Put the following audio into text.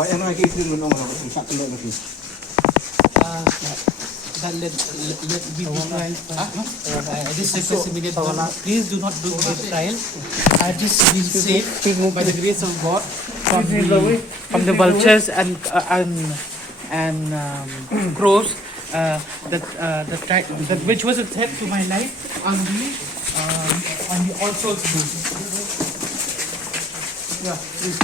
Baik yang lagi itu menong lah, rusak telur lagi. That let be trial. This request immediate. Please do not do this trial. I have just been saved by the grace of God from the vultures and crows. That which was a threat to my life on the All Souls Day. Yeah, please.